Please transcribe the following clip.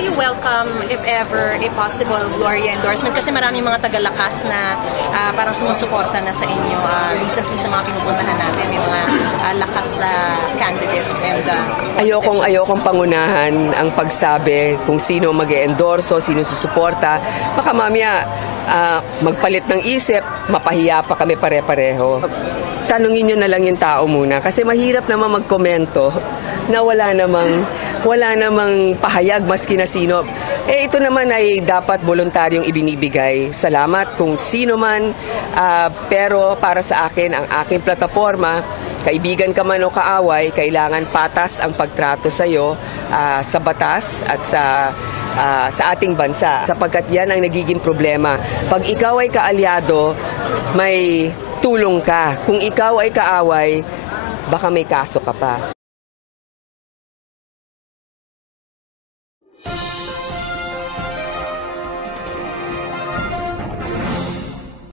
you welcome, if ever, a possible Gloria endorsement? Kasi maraming mga tagalakas na parang sumusuporta na sa inyo. Recently sa mga pinupuntahan natin, may mga lakas candidates. And Ayokong pangunahan ang pagsabi kung sino mag-e-endorso, sino susuporta. Baka mamaya magpalit ng isip, mapahiya pa kami pare-pareho. Tanungin nyo na lang yung tao muna kasi mahirap naman magkomento na wala namang pahayag maski na sino. Ito naman ay dapat voluntaryong ibinibigay. Salamat kung sino man, pero para sa akin, ang aking plataforma, kaibigan ka man o kaaway, kailangan patas ang pagtrato sa iyo sa batas at sa ating bansa. Sapagkat yan ang nagiging problema. Pag ikaw ay kaalyado, may tulong ka. Kung ikaw ay kaaway, baka may kaso ka pa.